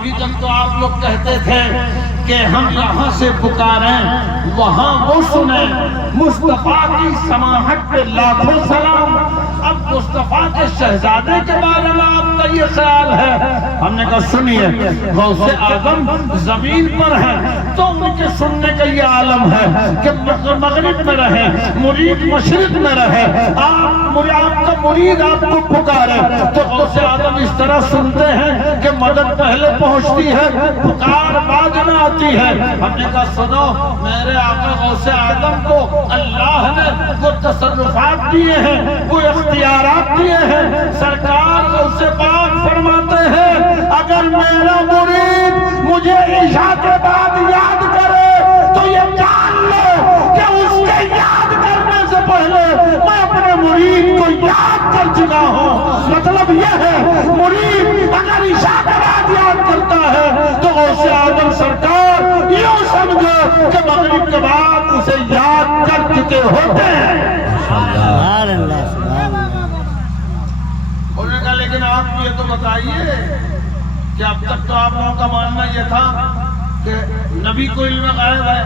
ابھی تک تو آپ لوگ کہتے تھے کہ ہم یہاں سے پکاریں وہاں وہ سنیں، مصطفیٰ کی سماحت پہ لاکھوں سلام۔ اب مصطفیٰ کے شہزادے کے بارے میں آپ کا یہ خیال ہے؟ ہم نے کہا سنیے، غوث اعظم زمین پر ہے تو ان کے سننے کا یہ عالم ہے کہ مغرب میں رہے، مرید مشرق میں رہے، آپ کا مرید آپ کو پکارے تو غوث اعظم اس طرح سنتے ہیں کہ مدد پہلے پہنچتی ہے، پکار بعد میں آتی ہے۔ ہم نے کہا سنو، میرے آقا غوث اعظم کو اللہ نے وہ تصرفات دیے ہیں، وہ اختیارات دیے ہیں۔ سرکار غوث پاک فرماتے ہیں اگر میرا مرید مجھے عشاء کے بعد یاد کرے تو یہ جان لو کہ اس کے یاد کرنے سے پہلے میں اپنے مرید کو یاد کر چکا ہوں۔ مطلب یہ ہے مرید اگر عشاء کے بعد یاد کرتا ہے تو غوث اعظم سرکار یوں سمجھو کہ مغرب کے بعد اسے یاد کر چکے ہوتے ہیں۔ انہوں نے کہا لیکن آپ یہ تو بتائیے کہ اب تک تو آپ لوگوں کا ماننا یہ تھا کہ نبی کو علم غیب ہے۔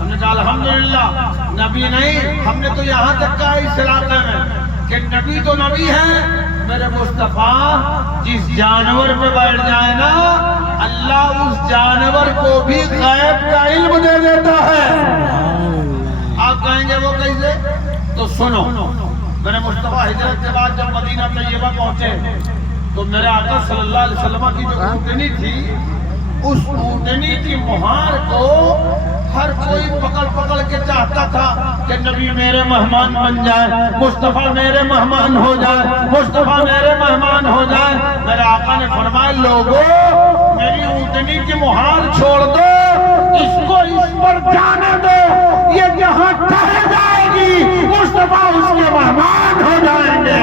ہم نے کہا الحمدللہ نبی نہیں، ہم نے تو یہاں تک کہا اس علاقے میں کہ نبی تو نبی ہے، میرے مصطفیٰ جس جانور پہ بیٹھ جائے نا اللہ اس جانور کو بھی غیب کا علم دے دیتا ہے۔ آپ کہیں گے وہ کیسے؟ تو سنو، میرے مصطفیٰ ہجرت کے بعد جب مدینہ طیبہ پہنچے تو میرے آقا صلی اللہ علیہ وسلم کی جو اونٹنی تھی اس اونٹنی کی مہار کو ہر کوئی پکڑ پکڑ کے چاہتا تھا کہ نبی میرے مہمان بن جائے، مصطفیٰ میرے مہمان ہو جائے، مصطفیٰ میرے مہمان ہو جائے۔ میرے آقا نے فرمایا لوگوں میری اونٹنی کی مہار چھوڑ دو، اس کو اس پر جانے دو، یہ جہاں ٹھہر جائے گی مصطفیٰ اس کے مہمان ہو جائیں گے۔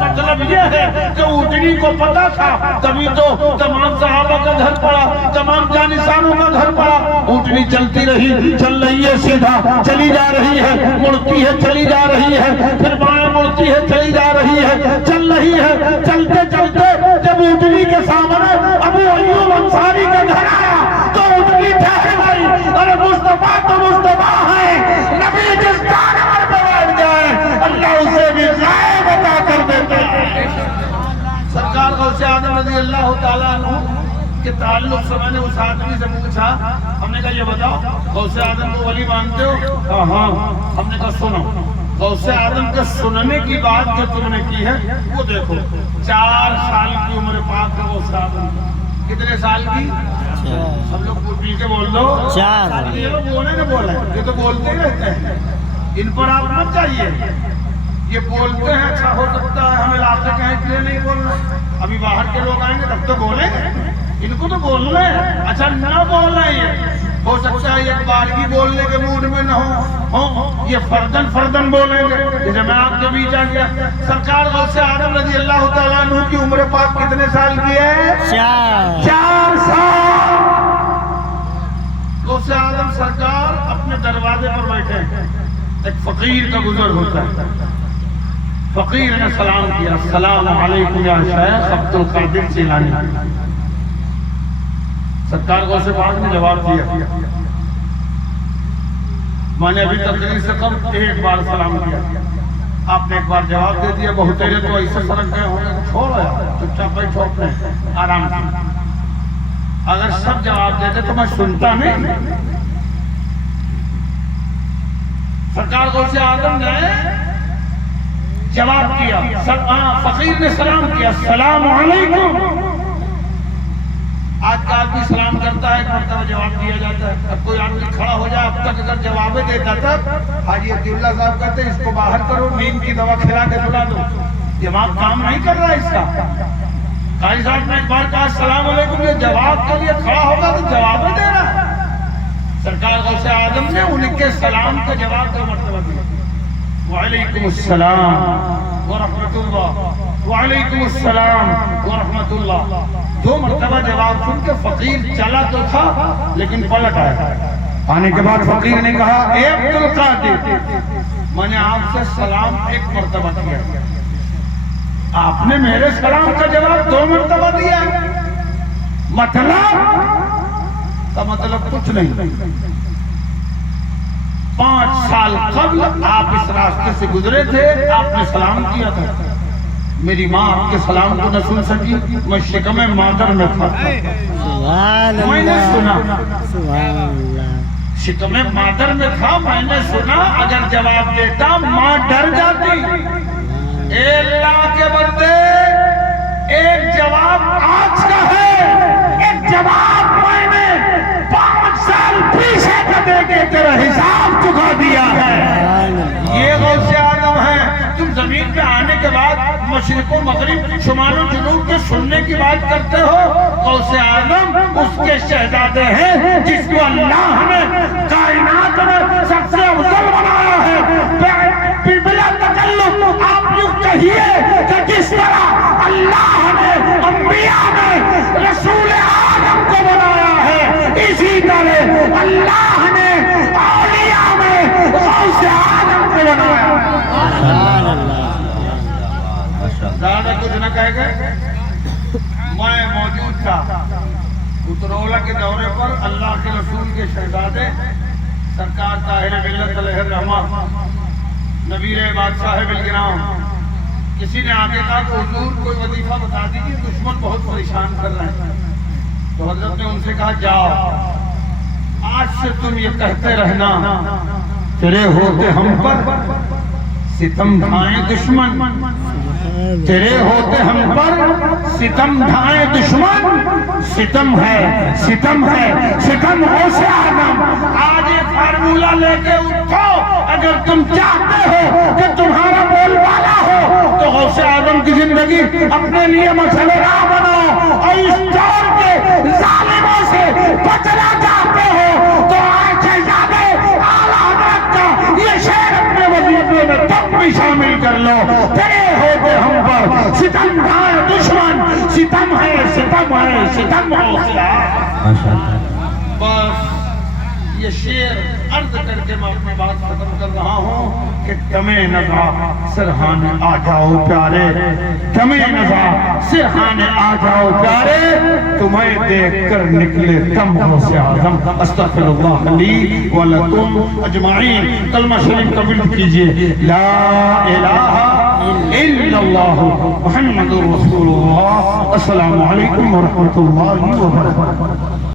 مطلب یہ ہے کہ اونٹنی کو پتا تھا، تبھی تو تمام صحابہ کا گھر پڑا، تمام جانشانوں کا گھر پڑا۔ اونٹنی چلتی رہی، چل رہی ہے سیدھا، چلی جا رہی ہے، مڑتی ہے چلی جا رہی ہے، پھر بائیں مڑتی ہے چلی جا رہی ہے، چل رہی ہے۔ چلتے چلتے جب اونٹنی کے سامنے ابو ایوب انصاری کا گھر آیا تو اونٹنی ٹھہر گئی۔ ارے مصطفیٰ تو مصطفیٰ ہے، نبی جس جانور پہ بیٹھ جائے اللہ اسے بھی غیب عطا کر دیتا ہے۔ سرکار غوث اعظم رضی اللہ تعالیٰ عنہ کے تعلق سے میں نے اس آدمی سے پوچھا، ہم نے کہا یہ بتاؤ غوث اعظم کو ولی مانتے ہو؟ ہاں۔ ہم نے کہا سنو، غوث اعظم کے سننے کی بات جو تم نے کی ہے وہ دیکھو، 4 سال کی عمر پاک ہے غوث اعظم۔ کتنے سال کی؟ ہم لوگ پوچھ کے بول دو 4۔ یہ لوگ بولے نہ بولے، یہ تو بولتے ہی رہتے ہیں، ان پر آپ مت چاہیے، یہ بولتے ہیں۔ اچھا ہو سکتا ہے ہم علاقے کے ہیں اس لیے نہیں بول رہے، ابھی باہر کے لوگ آئیں گے تب تو بولیں گے، ان کو تو بولنا ہے۔ اچھا نہ بولنا ہے، یہ ہو سکتا ہے ایک بارگی بولنے کے موڈ میں نہ ہو، یہ فردن بولیں گے۔ جیسے میں آپ کے بیچ آ گیا، سرکار غوث اعظم رضی اللہ تعالیٰ عنہ کی عمر پاک کتنے سال کی ہے؟ 4 سال۔ غوث اعظم سرکار اپنے دروازے پر بیٹھے ہیں، ایک فقیر کا گزر ہوتا ہے، فقیر نے سلام کیا، السلام علیکم یا شیخ عبد القادر جیلانی۔ سرکار غوث پاک نے جواب دیا، میں نے ابھی تقریر سے قبل 1 بار سلام کیا، آپ نے 1 بار جواب دے دیا، بہت تیرے تو ایسے فرق گئے ہونے کو چھوڑ آیا، چپ چاپ بیٹھو اپنے آرام سے۔ اگر سب جواب دیتے تو میں سنتا نہیں۔ سرکار غوث اعظم نے جواب کیا، فقیر نے سلام کیا، السلام علیکم۔ آج کا آدمی سلام کرتا ہے، ایک مرتبہ جواب دیا جاتا ہے، اب کوئی آدمی کھڑا ہو جائے، اب تک اگر جواب دیتا تب حاجی عبد اللہ صاحب کہتے ہیں اس کو باہر کرو، نیند کی دوا کھلا کے بلا دو، دماغ کام نہیں کر رہا اس کا۔ قاری صاحب نے ایک بار کہا السلام علیکم، یہ جواب کے لیے کھڑا ہوگا تو جواب ہی دے رہا ہے۔ سرکار غوث اعظم نے ان کے سلام کا جواب 2 مرتبہ دیا، وعلیکم السلام ورحمۃ اللہ، وعلیکم السلام ورحمۃ اللہ۔ 2 مرتبہ جواب سن کے فقیر چلا تو تھا لیکن پلٹ آیا۔ آنے کے بعد فقیر نے کہا اے عبد القادر، میں نے آپ سے سلام 1 مرتبہ کیا، آپ نے میرے سلام کا جواب 2 مرتبہ دیا، مطلب کچھ نہیں. 5 سال قبل آپ اس راستے سے گزرے تھے, آپ نے سلام کیا تھا. میری ماں آپ کے سلام کو نہ سن سکی, میں شکم مادر میں تھا, میں نے سنا. شکم مادر میں تھا, میں نے سنا. اگر جواب دیتا ماں ڈر جاتی. اے اللہ کے بندے, ایک جواب آج کا ہے, ایک جواب میں نے 5 سال پیچھے کا دے کے تیرا حساب چکا دیا ہے. یہ غوث اعظم ہے. تم زمین پہ آنے کے بعد مشرق و مغرب, شمال و جنوب کے سننے کی بات کرتے ہو. غوث اعظم اس کے شہزادے ہیں جس کو اللہ نے کائنات میں سب سے افضل بنایا ہے. بلا تکلف آپ یوں کہیے کہ جس طرح اللہ نے انبیاء میں رسول اعظم کو بنایا ہے, اسی طرح اللہ نے اولیاء میں غوث اعظم کو بنایا ہے. زیادہ کچھ نہ کہے گئے. میں موجود تھا اترولہ کے دورے پر. اللہ کے رسول کے شہزادے سرکار طاہر ملت علیہ الرحمہ نبیر بادشاہ بالگرام, کسی نے آگے کہا کہ حضور کوئی وظیفہ بتا دیجیے, دشمن بہت پریشان کر رہے ہیں. تو حضرت نے ان سے کہا جاؤ, آج سے تم یہ کہتے رہنا تیرے ہوتے ہم پر ستم ڈھائیں دشمن, تیرے ہوتے ہم پر ستم ڈھائیں دشمن. ستم ہے, ستم ہے, ستم غوث اعظم. آج یہ فارمولہ لے کے اٹھو. اگر تم چاہتے ہو کہ تمہارا بول بالا ہو تو غوث اعظم کی زندگی اپنے لیے مسئلہ راہ بناؤ. اور اس دور کے ظالموں سے بچنا چاہتے ہو تو آج شہزادے اعلیٰ حضرت کا یہ شعر اپنے وظیفے میں تم بھی شامل کر لو. تیرے ہوتے ہم پر ستم ڈھائیں دشمن, ستم ہے, ستم ہے, ستم غوث. بس یہ شعر عرض کر کے میں اپنی بات ختم کر رہا ہوں کہ دمِ نزا سرحانے آ جاؤ پیارے, دمِ نزا سرحانے آ جاؤ پیارے, تمہیں دیکھ کر نکلے تم غوث اعظم. استغفر اللہ لی ولکم اجمعین. کلمہ شریف قبول کیجئے. لا الہ الا اللہ محمد رسول اللہ. السلام علیکم ورحمۃ اللہ وبرکاتہ.